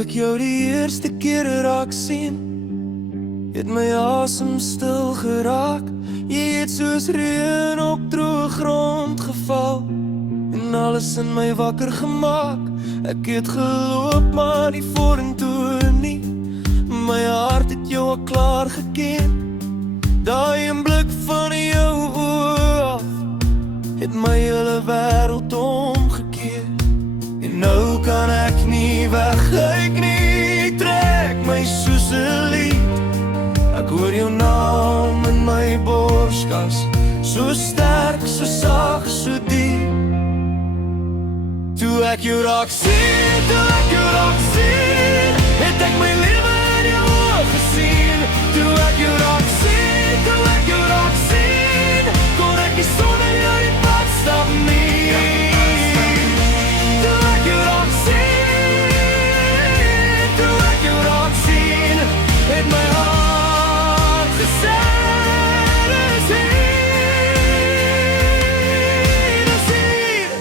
ek jou die eerste keer raak sien, het my asem stil geraak. Jy het soos reën op droë grond geval en alles in my wakker gemaak. Ek het geloop maar nie vorentoe nie, my hart het jou al klaar geken. Daai een blik van jou oë af het my hele wêreld omgekeer. En nou kan ek nie wegkyk nie, trek my soos 'n lied. Ek hoor jou naam in my borskas, so sterk, so sag, so diep. Toe ek jou raak sien, het ek my lewe in jou oë gesien. Toe ek jou raak sien, kon ek nie sonder jou die pad stap nie. Toe ek jou raak sien, het my hart gesê, dis hier, dis hier.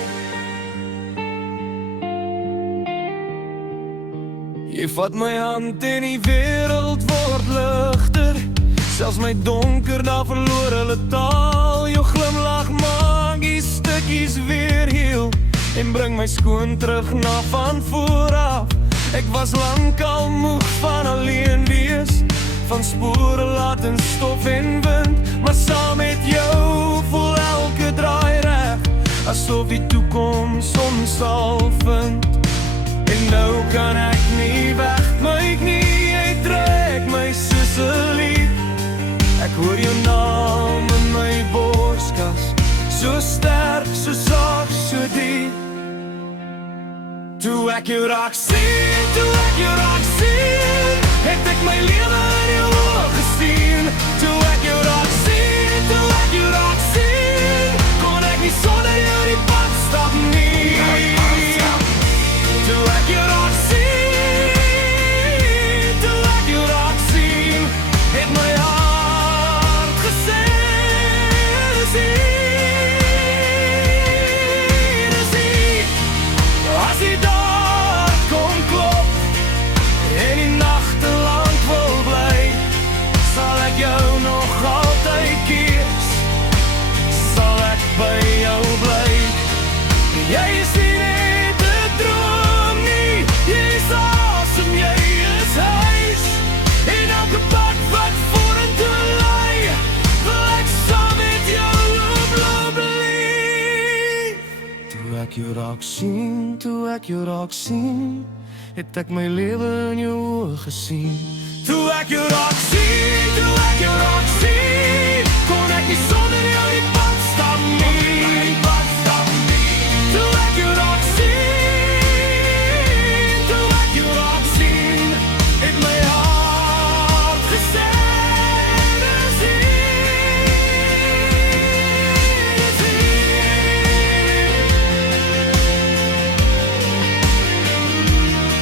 Jy vat my hand en die wêreld word ligter, selfs my donker daar verloor hulle taal. Jou glimlach maak die stukkies weer heel en bring my skoon terug na van vooraf. Ek was lankal moeg van alleen wees, van spore laat in stof en wind, maar saam met jou voel elke draai reg, asof die toekoms ons sal vind. En nou kan ek nie wegkyk nie, jy trek my soos 'n lied. Ek hoor jou naam in my borskas, so sterk, so sag, so diep. Toe ek jou raak sien, het ek my lewe in jou oë gesien. Toe ek jou raak sien, kon ek nie sonder jou die pad stap nie. Toe ek jou raak sien, het my hart gesê, dis hier, dis hier. As die dag kom klop en die nagte lank wil bly, sal ek jou nog altyd kies, sal ek by jou bly. Jy is nie net 'n droom nie, jy is awesome, jy is huis. En elke pad wat vorentoe lei, wil ek saam met jou loop leef. Toe ek jou raak sien, het ek my lewe in jou oë gesien. Toe ek jou raak sien, kon ek nie sonder jou die pad stap nie. Toe ek jou raak sien, het my hart gesê, dis hier, dis hier.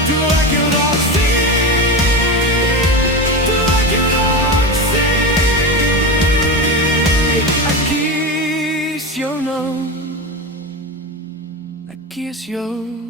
Toe ek jou raak sien, ek kies jou nou, ek kies jou.